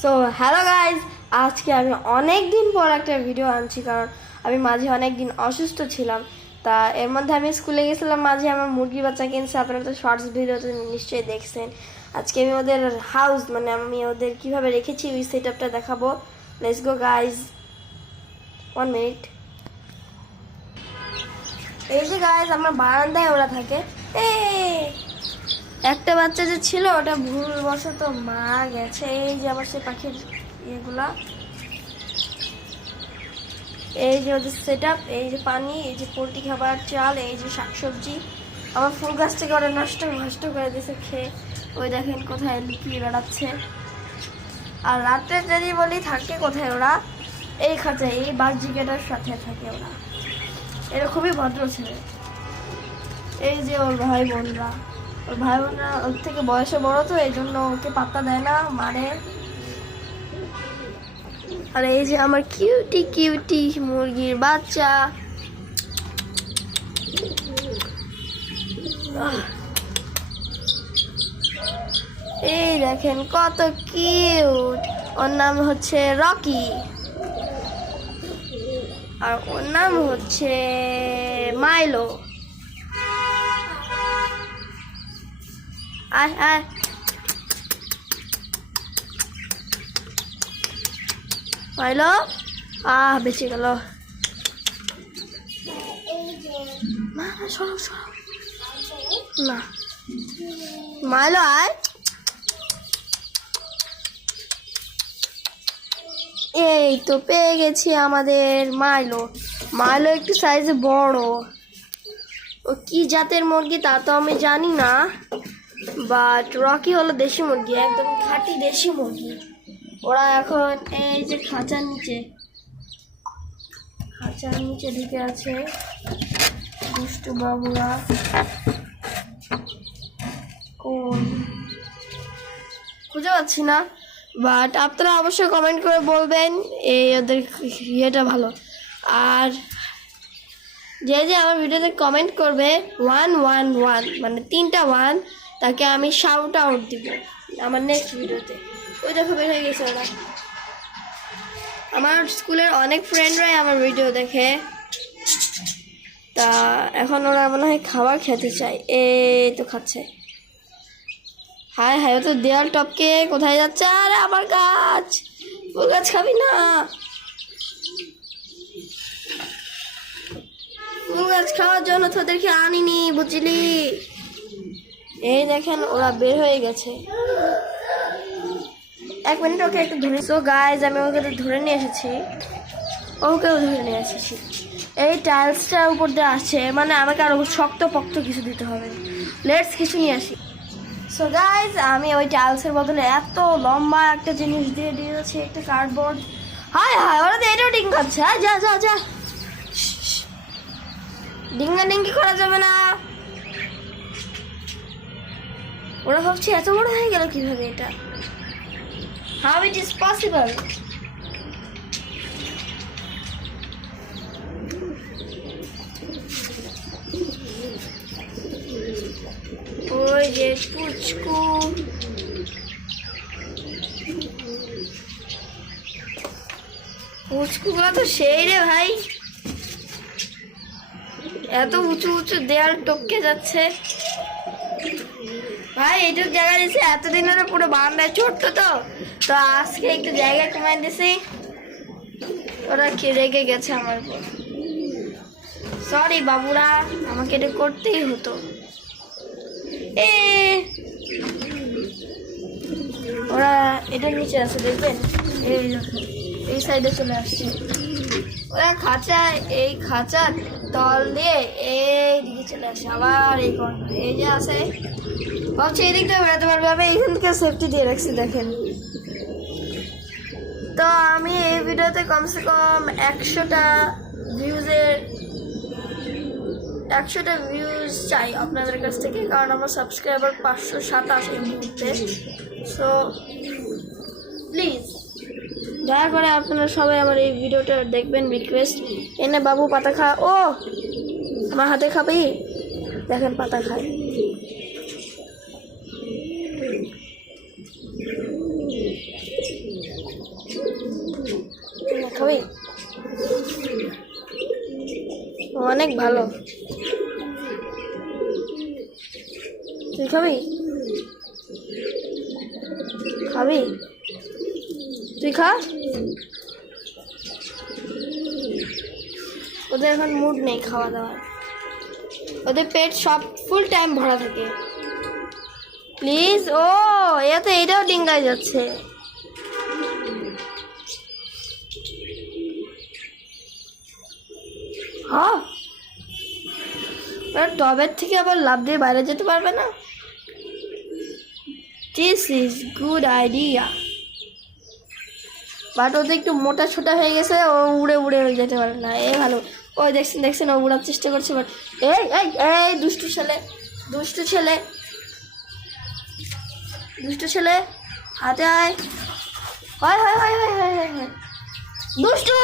So hello guys, আজকে আমি অনেক দিন পর একটা ভিডিও আনছি, কারণ আমি মাঝে অনেক দিন অসুস্থ ছিলাম। তা এর মধ্যে আমি স্কুলে গেছিলাম, মাঝে আমার মুরগি বাচ্চা কিনছে। আপনারা তো শর্টস ভিডিওতে নিশ্চয়ই দেখছেন। আজকে আমি ওদের হাউস, মানে আমি ওদের কিভাবে রেখেছি ওই সেট আপটা দেখাবো। Let's go guys, 1 minute. এই যে গাইজ, আমার বারান্দায় ওরা থাকে। একটা বাচ্চা যে ছিল ওটা ভুলবশত মারা গেছে। এই যে আবার সে পাখির ইয়েগুলা, এই যে ওদের সেট আপ, এই যে পানি, এই যে পোলট্রি খাবার, চাল, এই যে শাকসবজি। আমার ফুল গাছটাকে ওরা নষ্ট করে দিয়েছে খেয়ে। ওই দেখেন কোথায় লুকিয়ে বেড়াচ্ছে। আর রাত্রে যদি বলি থাকে কোথায়, ওরা এই খাঁচে, এই বাসজিকেটার সাথে থাকে ওরা। এরা খুবই ভদ্র ছেলে। এই যে ওর ভাই বোনরা, ওর ভাই বোনরা ওর থেকে বয়সে বড়, তো এই জন্য ওকে পাত্তা দেয় না, মারে। আর এই যে আমার কিউটি কিউটি মুরগির বাচ্চা। এই দেখেন কত কিউট। ওর নাম হচ্ছে রকি, আর ওর নাম হচ্ছে মাইলো। আয় আয়, মাইলো। বেঁচে গেল। না সরো সরো, না মাইলো আয়। এই তো পেয়ে গেছি আমাদের মাইলো। মাইলো একটু সাইজে বড়। ও কি জাতের মুরগি তা তো আমি জানি না, বাট রকি হলো দেশি মুরগি, একদম খাঁটি দেশি মুরগি। ওরা এখন এই যে খাঁচার নিচে ঢুকে আছে দুষ্টু বাবুরা। কোন খুঁজে পাচ্ছি না, বাট আপনারা অবশ্যই কমেন্ট করে বলবেন এই ওদের ইয়েটা ভালো। আর যে যে আমার ভিডিওতে কমেন্ট করবে 111, মানে 3টা 1, তাকে আমি শাউট আউট দিব আমার নেক্সট ভিডিওতে। ওই দেখো বের হয়ে গেছে ওরা। আমার স্কুলের অনেক ফ্রেন্ডরাই আমার ভিডিও দেখে, তা এখন ওরা মনে হয় খাবার খেতে চায়। এই তো খাচ্ছে। হায় হায়, ও তো দেওয়াল টপকে কোথায় যাচ্ছে। আরে আমার গাছ, ফুল গাছ খাবি না। ফুল গাছ খাওয়ার জন্য তোদেরকে আনিনি, বুঝলি। এই দেখেন ওরা বের হয়ে গেছে। 1 মিনিট, ওকে একটু ধরে। সো গাইজ, আমি ওকে ধরে নিয়ে এসেছি, ওকেও ধরে নিয়ে এসেছি। এই টাইলসটার উপর দিয়ে আসছে, মানে আমাকে আরো শক্ত পক্ত কিছু দিতে হবে। লেটস কিছু নিয়ে আসি। সো গাইজ, আমি ওই টাইলসের বদলে এত লম্বা একটা জিনিস দিয়ে দিয়েছি, একটা কার্ডবোর্ড। হায় হায়, ওরা তো এটাও ডিং খাচ্ছে। হ্যাঁ, যা যা যা, ডিঙ্গা ডিঙ্গি করা যাবে না। ওরা ভাবছে এত বড় হয়ে গেল কিভাবে এটা। How it is possible. ওই যে পুচকু, পুচকুগুলো তো সেই রে ভাই, এত উঁচু উঁচু দেয়াল টপকে যাচ্ছে ভাই। এইটুক জায়গা দিয়েছে, এতদিন ধরে পুরো বারান্দায় ছোট্ট, তো আজকে একটু জায়গা কমাই দিছি। ওরা কি রেগে গেছে আমার উপর। সরি বাবুরা, আমাকে এটা করতেই হতো। ওরা এটার নিচে আছে, দেখবেন এই সাইডে চলে আসছে। ওরা এই খাঁচার তল দিয়ে এই দিকে চলে আসে, আবার এই কর্নার এই যে আছে। ভাবছি এই দিকটা বেরোতে পারবে, আমি এইখান থেকে সেফটি দিয়ে রাখছি দেখেন। তো আমি এই ভিডিওতে কমসে কম 100টা ভিউজ চাই আপনাদের কাছ থেকে, কারণ আমার সাবস্ক্রাইবার 527 এই মুহূর্তে। সো প্লিজ দয়া করে আপনারা সবাই আমার এই ভিডিওটা দেখবেন, রিকোয়েস্ট। এনে বাবু পাতা খা। ও আমার হাতে খাবি, দেখেন পাতা খায়। অনেক ভালো। তুই খাবি? খাবি? তুই খা। ওদের এখন মুড নেই খাওয়া দাওয়ার, ওদের পেট সব ফুল টাইম ভরা থাকে। প্লিজ, ও এ তো এটাও ডিঙ্গায় যাচ্ছে। হ্যাঁ, টবের থেকে আবার লাফ দিয়ে বাইরে যেতে পারবে না। This is good idea, but ও তো একটু মোটা ছোটা হয়ে গেছে, ও উড়ে উড়ে যেতে পারে না। এ ভালো, ওই দেখছেন দেখছেন ও উড়ার চেষ্টা করছে, বাট এই এই এই দুষ্টু ছেলে, দুষ্টু ছেলে, দুষ্টু ছেলে, হাতে আয়। হয় হয় হয় হয় হয় হয় হয়, দুষ্টু।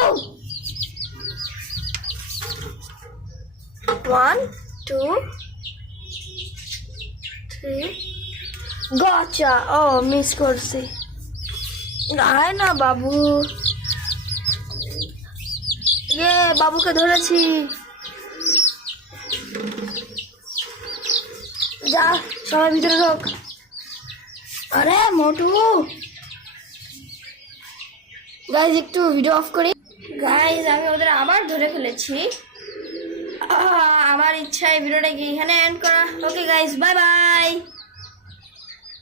1 2 3 গচা। ও মিস করছি, আয় না বাবু। ইয়ে, বাবুকে ধরেছি। যা, সবাই ভিতরে ঢোক। আরে মোটু, গাইজ একটু ভিডিও অফ করি। গাইজ আমি ওদের আবার ধরে ফেলেছি। আমার ইচ্ছা এই ভিডিওটাকে এখানে এন্ড করা। Okay guys, bye bye.